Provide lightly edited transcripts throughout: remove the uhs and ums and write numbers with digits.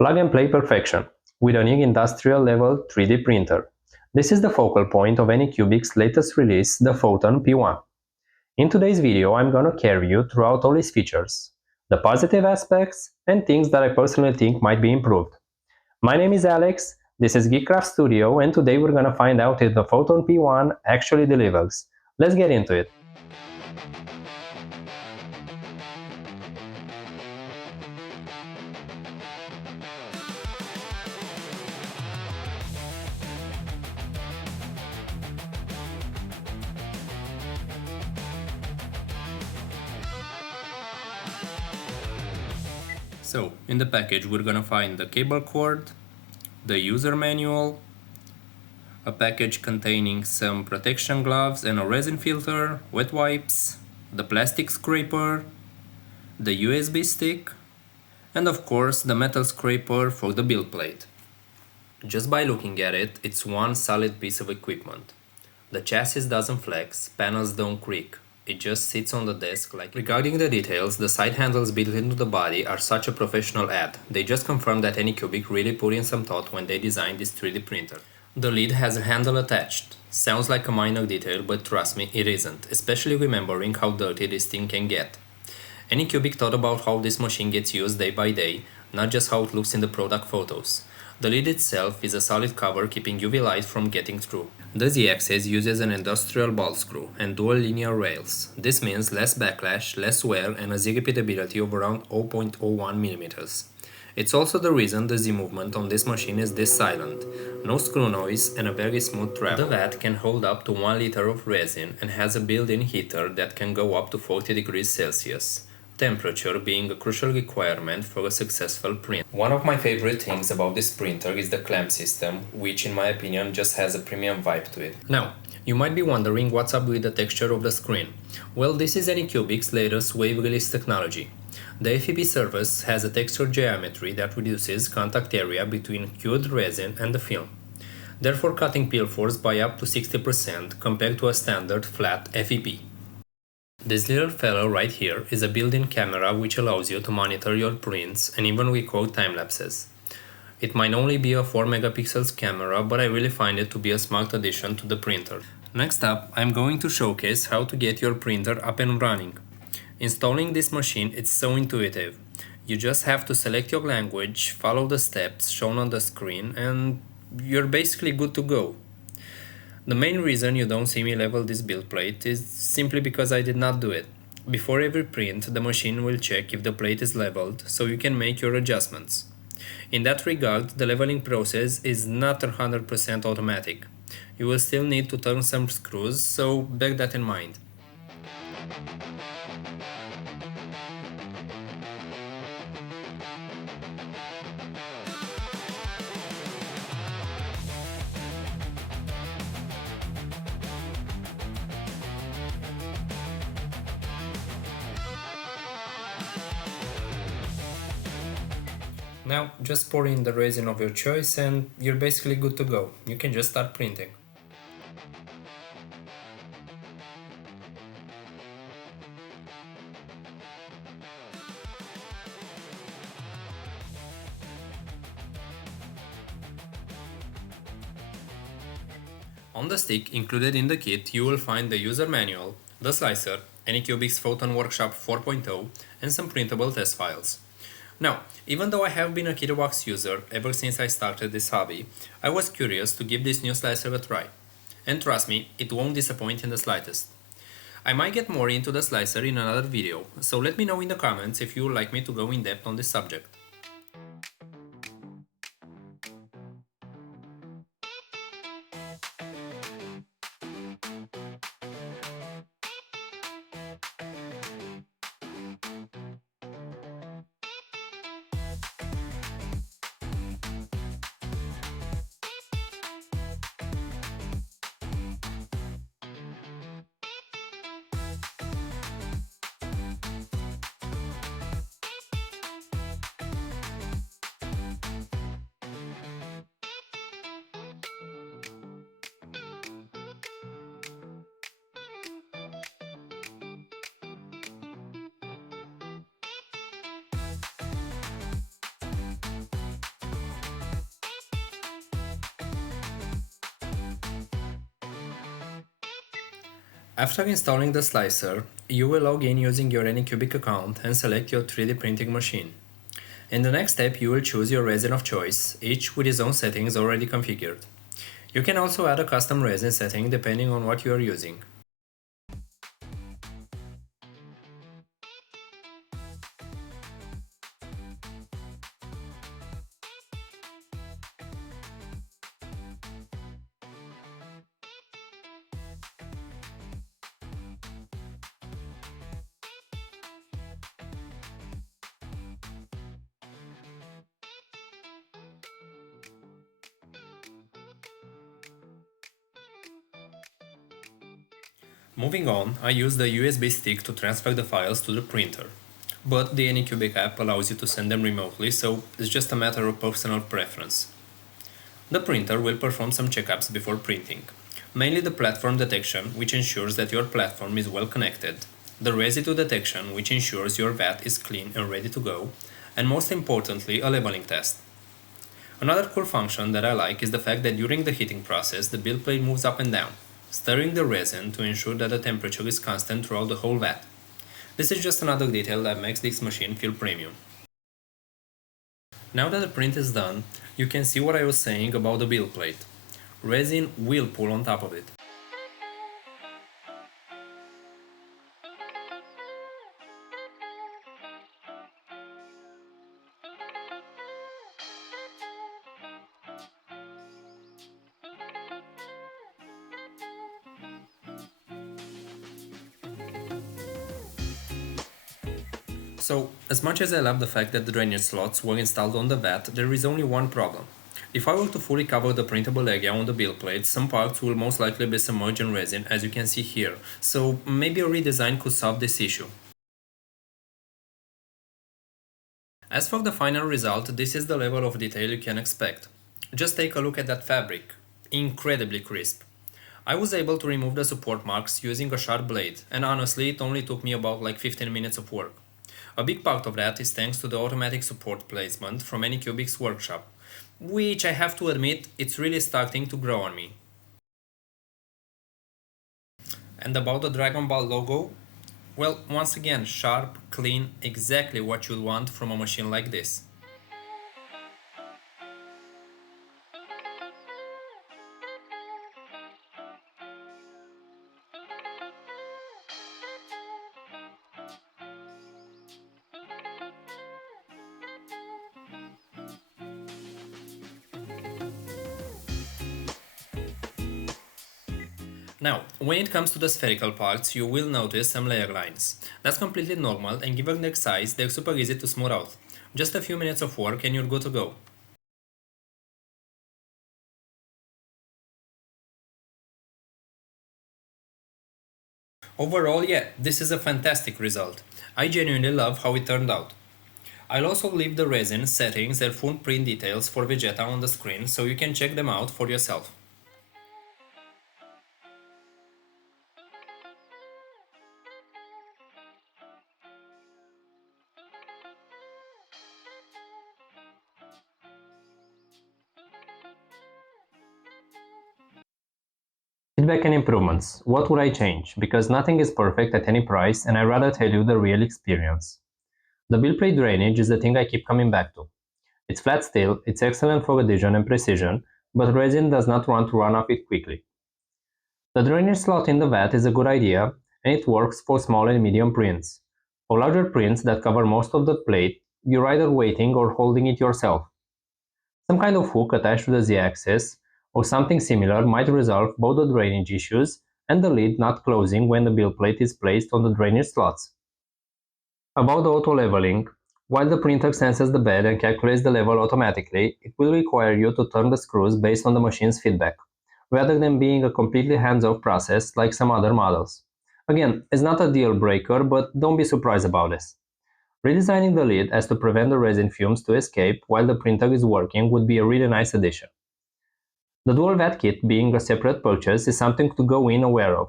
Plug-and-play perfection with a new industrial-level 3D printer. This is the focal point of Anycubic's latest release, the Photon P1. In today's video, I'm gonna carry you throughout all its features, the positive aspects, and things that I personally think might be improved. My name is Alex, this is Geekcraft Studio, and today we're gonna find out if the Photon P1 actually delivers. Let's get into it. So, in the package we're gonna find the cable cord, the user manual, a package containing some protection gloves and a resin filter, wet wipes, the plastic scraper, the USB stick, and of course the metal scraper for the build plate. Just by looking at it, it's one solid piece of equipment. The chassis doesn't flex, panels don't creak. It just sits on the desk like... Regarding the details, the side handles built into the body are such a professional add. They just confirm that Anycubic really put in some thought when they designed this 3D printer. The lid has a handle attached. Sounds like a minor detail, but trust me, it isn't, especially remembering how dirty this thing can get. Anycubic thought about how this machine gets used day by day, not just how it looks in the product photos. The lid itself is a solid cover keeping UV light from getting through. The Z-axis uses an industrial ball screw and dual linear rails. This means less backlash, less wear, and a Z repeatability of around 0.01 mm. It's also the reason the Z movement on this machine is this silent. No screw noise and a very smooth travel. The vat can hold up to 1 liter of resin and has a built-in heater that can go up to 40 degrees Celsius. Temperature being a crucial requirement for a successful print. One of my favorite things about this printer is the clamp system, which in my opinion just has a premium vibe to it. Now, you might be wondering what's up with the texture of the screen. Well, this is Anycubic's latest wave release technology. The FEP surface has a texture geometry that reduces contact area between cured resin and the film, therefore cutting peel force by up to 60% compared to a standard flat FEP. This little fellow right here is a built-in camera which allows you to monitor your prints and even record time-lapses. It might only be a 4 megapixels camera, but I really find it to be a smart addition to the printer. Next up, I'm going to showcase how to get your printer up and running. Installing this machine is so intuitive. You just have to select your language, follow the steps shown on the screen, and you're basically good to go. The main reason you don't see me level this build plate is simply because I did not do it. Before every print, the machine will check if the plate is leveled, so you can make your adjustments. In that regard, the leveling process is not 100% automatic. You will still need to turn some screws, so bear that in mind. Now, just pour in the resin of your choice and you're basically good to go. You can just start printing. On the stick included in the kit, you will find the user manual, the slicer, Anycubic's Photon Workshop 4.0, and some printable test files. Now, even though I have been a Kittybox user ever since I started this hobby, I was curious to give this new slicer a try. And trust me, it won't disappoint in the slightest. I might get more into the slicer in another video, so let me know in the comments if you would like me to go in depth on this subject. After installing the slicer, you will log in using your Anycubic account and select your 3D printing machine. In the next step, you will choose your resin of choice, each with its own settings already configured. You can also add a custom resin setting depending on what you are using. Moving on, I use the USB stick to transfer the files to the printer. But the Anycubic app allows you to send them remotely, so it's just a matter of personal preference. The printer will perform some checkups before printing. Mainly the platform detection, which ensures that your platform is well connected, the residue detection, which ensures your vat is clean and ready to go, and most importantly, a leveling test. Another cool function that I like is the fact that during the heating process, the build plate moves up and down, stirring the resin to ensure that the temperature is constant throughout the whole vat. This is just another detail that makes this machine feel premium. Now that the print is done, you can see what I was saying about the build plate. Resin will pull on top of it. So, as much as I love the fact that the drainage slots were installed on the vat, there is only one problem. If I were to fully cover the printable area on the build plate, some parts will most likely be submerged in resin, as you can see here, so maybe a redesign could solve this issue. As for the final result, this is the level of detail you can expect. Just take a look at that fabric. Incredibly crisp. I was able to remove the support marks using a sharp blade, and honestly it only took me about 15 minutes of work. A big part of that is thanks to the automatic support placement from Anycubic's workshop, which I have to admit it's really starting to grow on me. And about the Dragon Ball logo? Well, once again, sharp, clean, exactly what you'd want from a machine like this. Now, when it comes to the spherical parts, you will notice some layer lines. That's completely normal, and given their size, they're super easy to smooth out. Just a few minutes of work and you're good to go. Overall, yeah, this is a fantastic result. I genuinely love how it turned out. I'll also leave the resin, settings and full print details for Vegeta on the screen so you can check them out for yourself. Feedback and improvements. What would I change? Because nothing is perfect at any price and I'd rather tell you the real experience. The build plate drainage is the thing I keep coming back to. It's flat steel, it's excellent for adhesion and precision, but resin does not want to run off it quickly. The drainage slot in the vat is a good idea, and it works for small and medium prints. For larger prints that cover most of the plate, you're either waiting or holding it yourself. Some kind of hook attached to the Z-axis or something similar might resolve both the drainage issues and the lid not closing when the build plate is placed on the drainage slots. About the auto leveling, while the printer senses the bed and calculates the level automatically, it will require you to turn the screws based on the machine's feedback, rather than being a completely hands-off process like some other models. Again, it's not a deal breaker, but don't be surprised about this. Redesigning the lid as to prevent the resin fumes to escape while the printer is working would be a really nice addition. The dual vat kit being a separate purchase is something to go in aware of.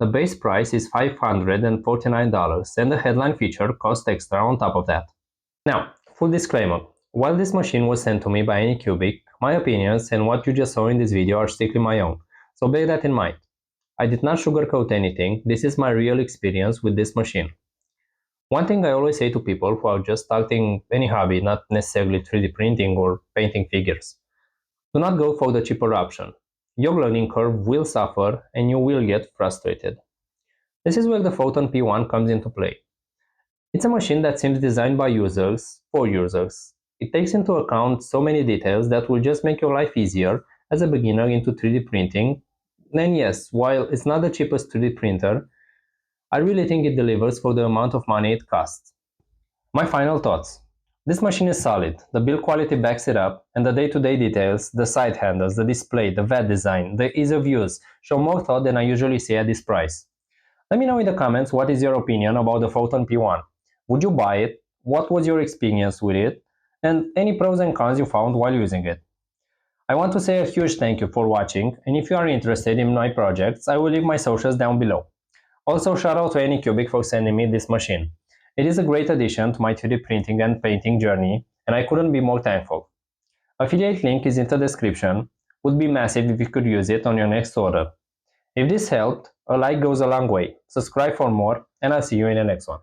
The base price is $549 and the headline feature costs extra on top of that. Now, full disclaimer, while this machine was sent to me by Anycubic, my opinions and what you just saw in this video are strictly my own, so bear that in mind. I did not sugarcoat anything, this is my real experience with this machine. One thing I always say to people who are just starting any hobby, not necessarily 3D printing or painting figures, do not go for the cheaper option. Your learning curve will suffer and you will get frustrated. This is where the Photon P1 comes into play. It's a machine that seems designed by users for users. It takes into account so many details that will just make your life easier as a beginner into 3D printing. And yes, while it's not the cheapest 3D printer, I really think it delivers for the amount of money it costs. My final thoughts. This machine is solid, the build quality backs it up, and the day-to-day details, the side handles, the display, the VAT design, the ease of use, show more thought than I usually see at this price. Let me know in the comments what is your opinion about the Photon P1. Would you buy it? What was your experience with it? And any pros and cons you found while using it. I want to say a huge thank you for watching, and if you are interested in my projects, I will leave my socials down below. Also, shout out to Anycubic for sending me this machine. It is a great addition to my 3D printing and painting journey, and I couldn't be more thankful. Affiliate link is in the description. Would be massive if you could use it on your next order. If this helped, a like goes a long way. Subscribe for more, and I'll see you in the next one.